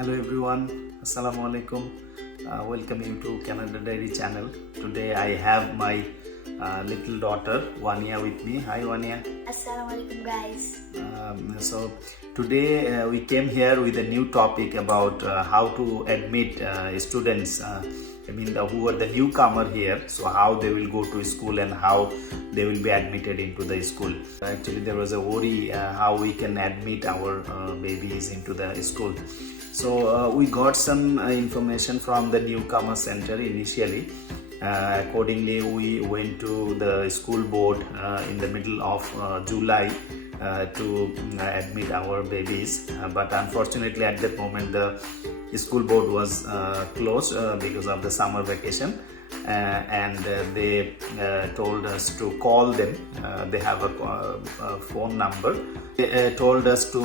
Hello everyone, Assalamu alaikum. Welcome you to Canada Diary channel. Today I have my little daughter Wania with me. Hi Wania. Assalamu alaikum guys. So today we came here with a new topic about how to admit students. Who are the newcomer here, so how they will go to school and how they will be admitted into the school. Actually, there was a worry how we can admit our babies into the school. So we got some information from the newcomer center initially. Accordingly, we went to the school board in the middle of July to admit our babies, but unfortunately at that moment the school board was closed because of the summer vacation, and they told us to call them. They have a phone number. They told us to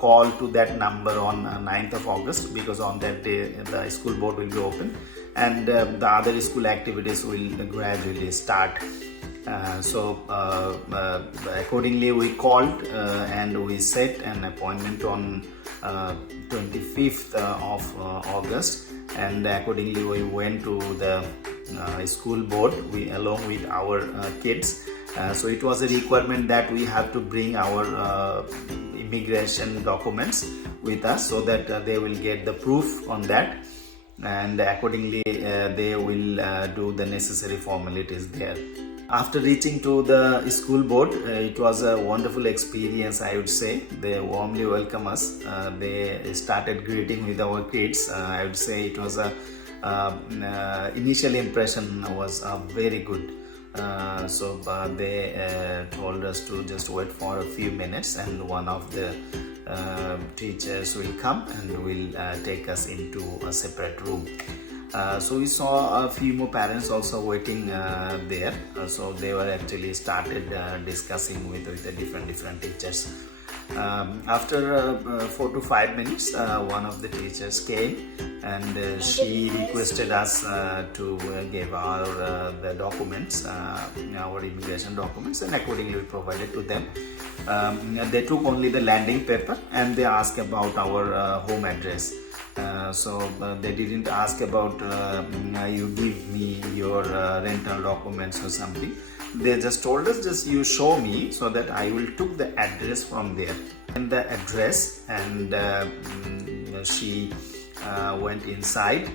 call to that number on 9th of August, because on that day the school board will be open and the other school activities will gradually start. So accordingly we called and we set an appointment on 25th of August, and accordingly we went to the school board along with our kids. So it was a requirement that we have to bring our immigration documents with us, so that they will get the proof on that, and accordingly they will do the necessary formalities there. After reaching to the school board, it was a wonderful experience, I would say. They warmly welcome us. They started greeting with our kids. I would say it was initial impression was very good. So they told us to just wait for a few minutes, and one of the teachers will come and will take us into a separate room. So we saw a few more parents also waiting there. So they were actually started discussing with the different teachers. After 4 to 5 minutes, one of the teachers came and she requested us to give our the documents, our immigration documents, and accordingly we provided to them. They took only the landing paper and they asked about our home address. So they didn't ask about you give me your rental documents or something. They just told us, just you show me, so that I will took the address from there and the address, and she went inside.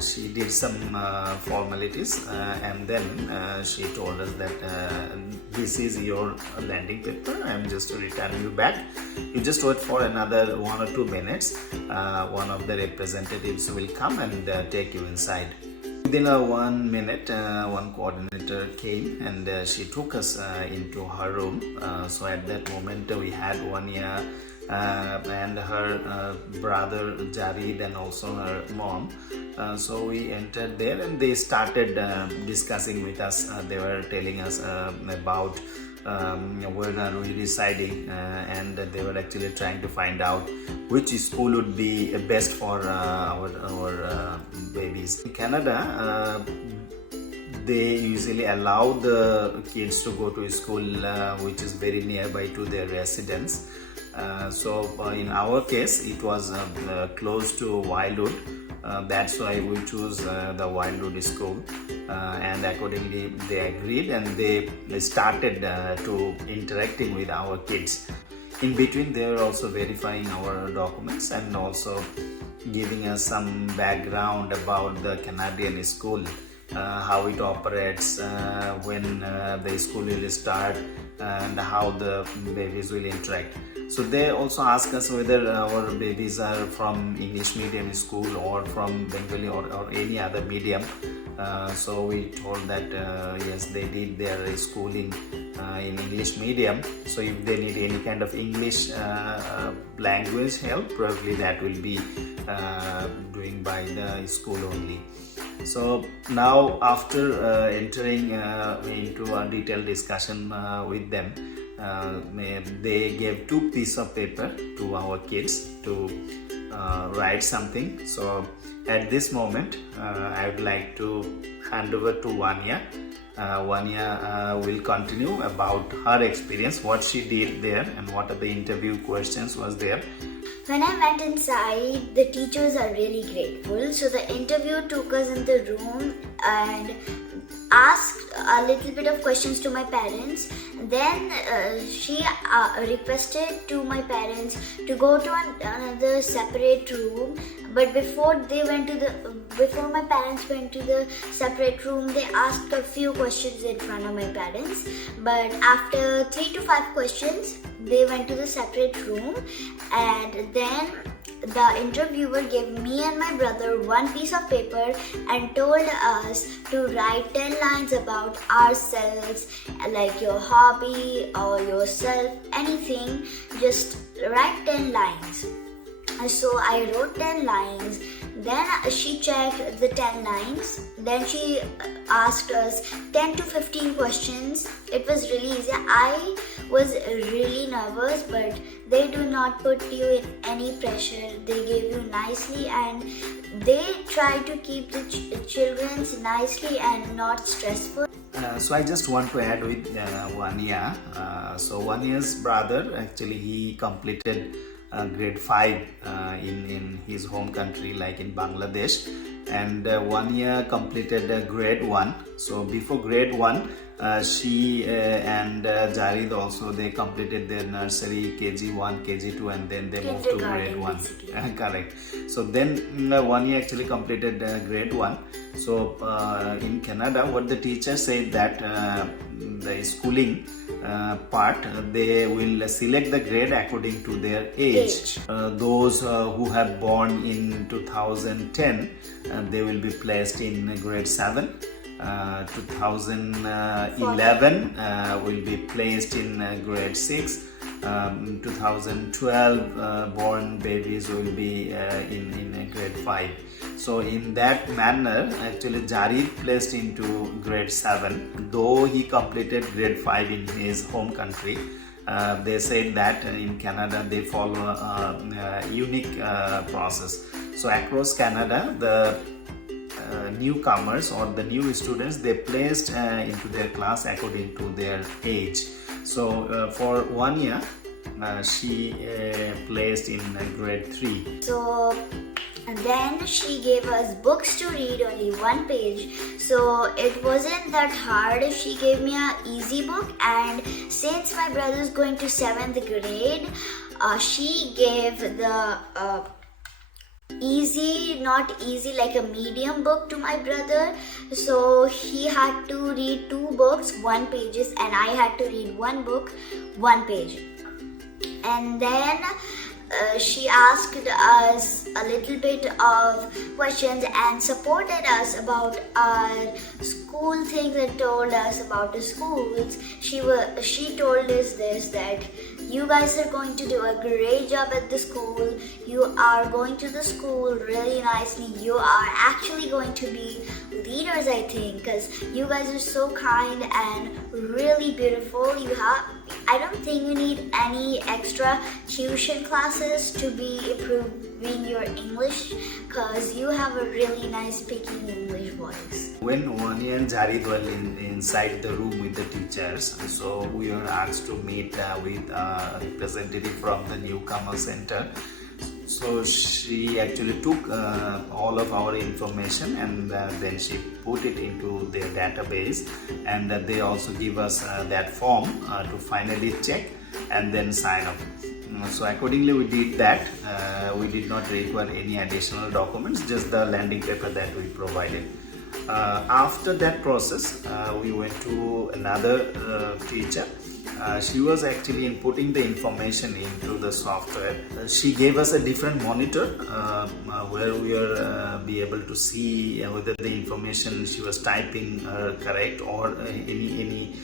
She did some formalities and then she told us that this is your landing paper. I am just returning you back. You just wait for another 1 or 2 minutes. One of the representatives will come and take you inside. Within 1 minute, one coordinator came and she took us into her room. So at that moment we had Wania and her brother Jared and also her mom. So we entered there and they started discussing with us. They were telling us about where are we residing, and they were actually trying to find out which school would be best for our babies. In Canada, they usually allow the kids to go to school which is very nearby to their residence. So in our case it was close to Wildwood. That's why we choose the Wildwood school, and accordingly they agreed and they started to interacting with our kids. In between they were also verifying our documents and also giving us some background about the Canadian school, how it operates, when the school will start, and how the babies will interact. So they also ask us whether our babies are from English medium school or from Bengali or any other medium. So we told that yes, they did their schooling in English medium. So if they need any kind of English language help, probably that will be doing by the school only. So now after entering into a detailed discussion with them, they gave 2 pieces of paper to our kids to write something. So at this moment I would like to hand over to Wania. Wania will continue about her experience, what she did there and what are the interview questions was there. When I went inside, the teachers are really grateful. So the interviewer took us in the room and asked a little bit of questions to my parents. Then she requested to my parents to go to another separate room. But before my parents went to the separate room, they asked a few questions in front of my parents. But after 3 to 5 questions, they went to the separate room, and then the interviewer gave me and my brother one piece of paper and told us to write 10 lines about ourselves, like your hobby or yourself, anything, just write 10 lines. So I wrote 10 lines. Then she checked the 10 lines. Then she asked us 10 to 15 questions. It was really easy. I was really nervous, but they do not put you in any pressure. They gave you nicely, and they try to keep the children nicely and not stressful. So I just want to add with Vania. So Vania's brother, actually he completed grade 5 in his home country, like in Bangladesh, and 1 year completed grade 1. So before grade 1, she and Jarid also, they completed their nursery, KG1, KG2, and then they moved to grade 1. Correct. So then 1 year actually completed grade 1. So in Canada, what the teacher said that the schooling part, they will select the grade according to their age. Those who have born in 2010, they will be placed in grade 7. 2011 will be placed in grade 6. 2012 born babies will be in grade 5. So in that manner, actually Jarid placed into grade 7, though he completed grade 5 in his home country. They said that in Canada they follow a unique process. So across Canada, the newcomers or the new students, they placed into their class according to their age. So for 1 year, she placed in grade 3. So and then she gave us books to read, only 1 page. So it wasn't that hard. She gave me an easy book, and since my brother is going to 7th grade, she gave the easy, not easy, like a medium book to my brother. So he had to read 2 books, 1 pages, and I had to read 1 book, 1 page. And then she asked us a little bit of questions and supported us about our school things and told us about the schools. She told us this, that you guys are going to do a great job at the school. You are going to the school really nicely. You are actually going to be leaders, I think, because you guys are so kind and really beautiful. I don't think you need any extra tuition classes to be improving your English, because you have a really nice speaking English voice. When Vani and Jarid were inside the room with the teachers, so we were asked to meet with a representative from the newcomer center. So she actually took all of our information, and then she put it into their database, and they also give us that form to finally check and then sign up. So accordingly we did that. We did not require any additional documents, just the landing paper that we provided. After that process, we went to another teacher. She was actually inputting the information into the software. She gave us a different monitor where we were be able to see whether the information she was typing correct or any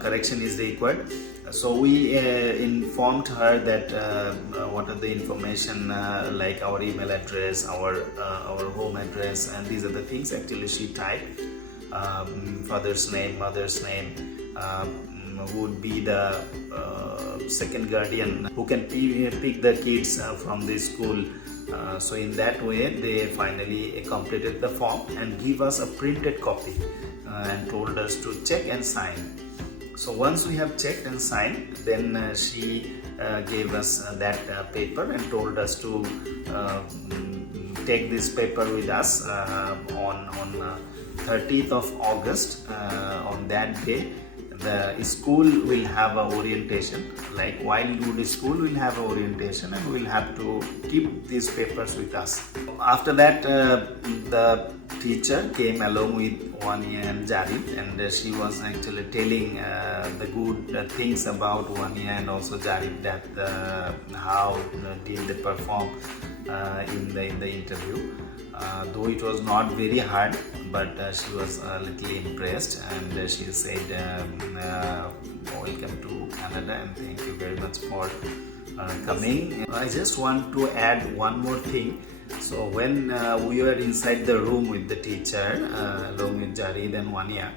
correction is required. So we informed her that what are the information like our email address, our home address, and these are the things actually she typed. Father's name, mother's name, who would be the second guardian who can pick the kids from the school. So in that way they finally completed the form and give us a printed copy and told us to check and sign. So once we have checked and signed, then she gave us that paper and told us to take this paper with us on 30th of August. On that day, the school will have a orientation. Like Wildwood School will have a orientation, and we'll have to keep these papers with us. After that, the teacher came along with Wania and Jarid, and she was actually telling the good things about Wania and also Jarid, that how did they perform in the interview. Though it was not very hard, but she was a little impressed, and she said, welcome to Canada and thank you very much for coming. I just want to add one more thing. So when we were inside the room with the teacher, along with Jarid and Wania,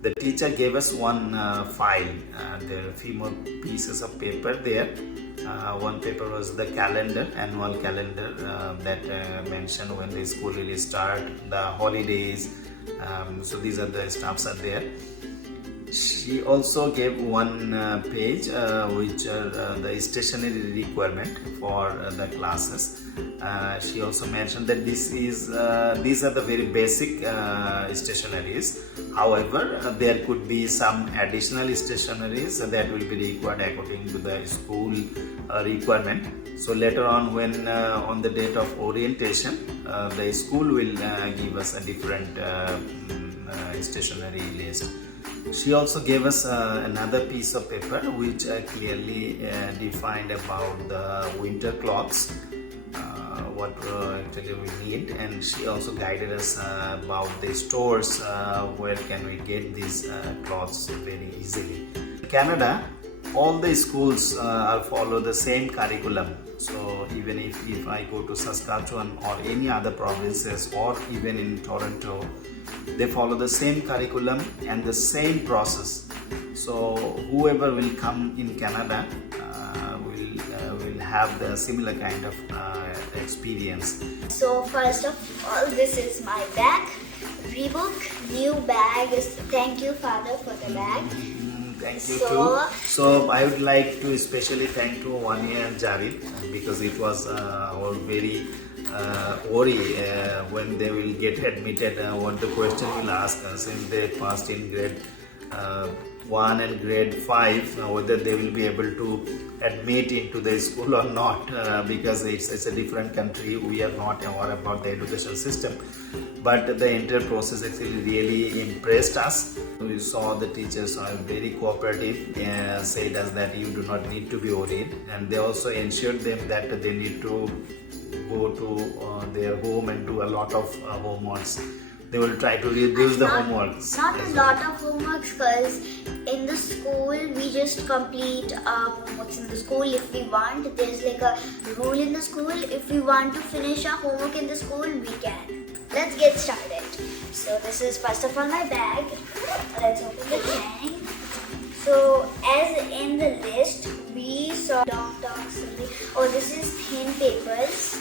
the teacher gave us one file. There are a few more pieces of paper there. One paper was the calendar, annual calendar that mentioned when the school will start, the holidays. So these are the stuffs are there. She also gave one page which are the stationery requirement for the classes. She also mentioned that these are the very basic stationeries. However, there could be some additional stationeries that will be required according to the school requirement. So later on, when on the date of orientation, the school will give us a different stationery list. She also gave us another piece of paper which clearly defined about the winter clothes, what actually we need, and she also guided us about the stores where can we get these clothes very easily. In Canada, all the schools follow the same curriculum. So even if I go to Saskatchewan or any other provinces, or even in Toronto, they follow the same curriculum and the same process. So whoever will come in Canada will have the similar kind of experience. So first of all, this is my bag. Reebok new bag. Thank you, Father, for the bag. Thank you too. So I would like to especially thank to Wania and Jarid, because it was our very worry when they will get admitted, what the question will ask since they passed in grade 1 and grade 5, whether they will be able to admit into the school or not, because it's a different country. We are not aware about the education system, but the entire process actually really impressed us. We saw the teachers are very cooperative, said us that you do not need to be worried, and they also ensured them that they need to go to their home and do a lot of homeworks. They will try to reduce the homeworks. Not a lot of homeworks, because in the school we just complete homeworks in the school if we want. There's like a rule in the school. If we want to finish our homework in the school, we can. Let's get started. So this is first of all my bag. Let's open the tank. So as in the list, we saw this is thin papers.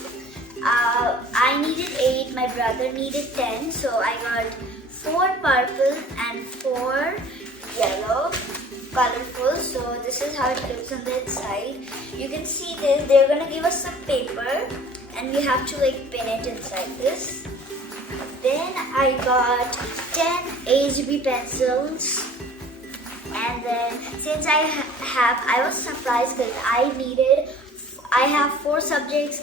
I needed 8, my brother needed 10, so I got 4 purple and 4 yellow, colorful. So this is how it looks on the inside. You can see this, they're gonna give us some paper and we have to like pin it inside this. Then I got 10 HB pencils, and then since I was surprised because I have 4 subjects,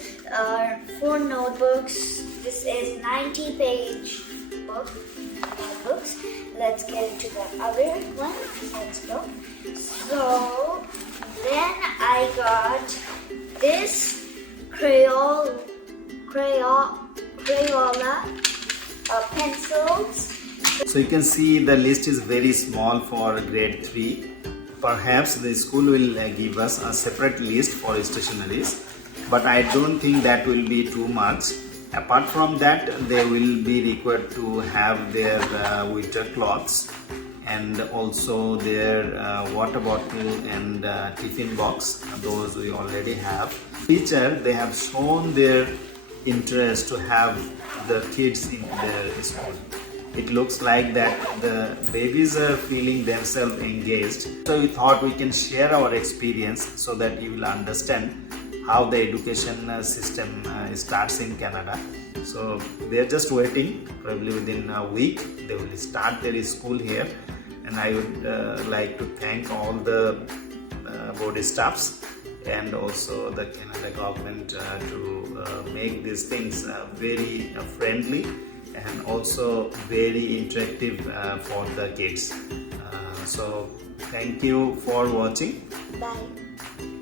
4 notebooks. This is 90-page notebooks. Let's get into the other one. Let's go. So then I got this Crayola pencils. So you can see the list is very small for grade 3. Perhaps the school will give us a separate list for stationaries, but I don't think that will be too much. Apart from that, they will be required to have their winter clothes and also their water bottle and tiffin box. Those we already have. Teacher, they have shown their interest to have the kids in their school. it looks like that the babies are feeling themselves engaged. So we thought we can share our experience so that you will understand how the education system starts in Canada. So they're just waiting, probably within a week they will start their school here, and I would like to thank all the board staffs and also the Canada government to make these things very friendly and also very interactive for the kids. So thank you for watching. Bye.